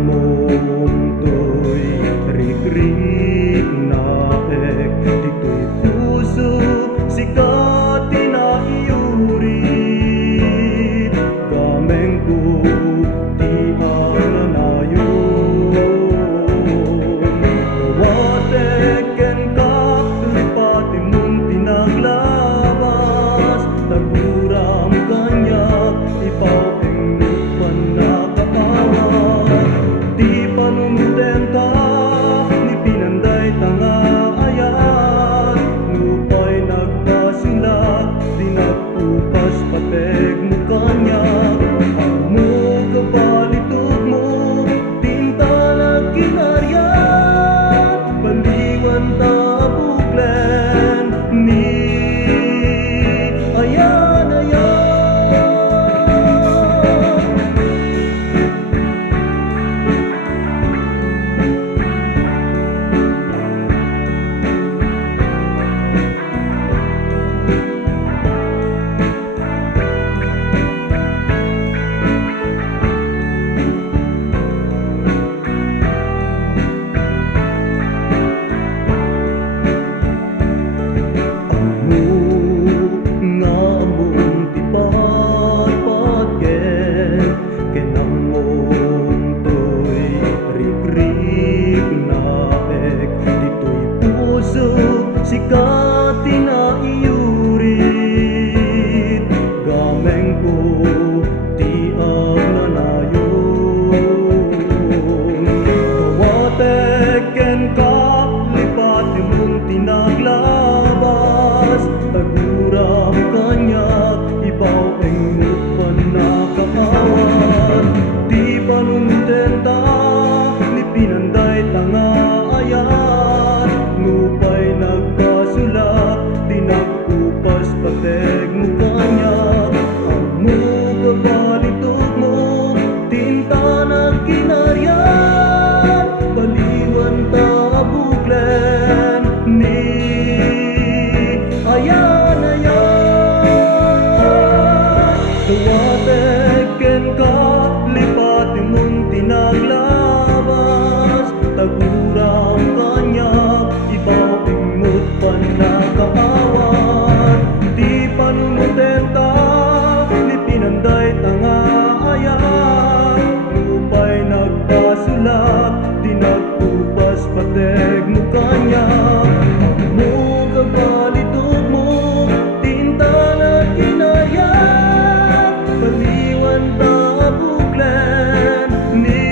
Kenamong rik-rik na ek, dito'y puso sikat tinaiurit. Gameng ko di ananayon, kawatek ken kakapati mong pinaglabas. Taguram kanya ipaw engnupan na kapawa. Di panunutenta ni pinanday tanga ayat, nupay nagpasinlat di nagpupas pateg mo kanya. Amo kabalitog mo tinta nagkinaryan, baliwan ta buklen ni ayan ayan. Sikat tinaiurit, gameng ko di agnanayon. Kawatek ken kaplipat mong tinaglabas. Taguram kanyak ibaw engnupan na kakawan. Di panunutenta ni pinanday tanga ayat, nupay nagpasulat di nagpupas pateg mo kanya. Amo kabalitog mo tinta nagkinaryan, baliwan ta buklen ni ayan ayan. Kawatek ken kaplipat mong tinaglabas. Taguram kanya ibaw engnupan na kaawan. Di panunutenta ni pinanday tanga ayat, nupay nagpasulat di nagpupas pateg mo kanya. Amo kabalitog mo tinta nagkinaryan, baliwan ta buklen ni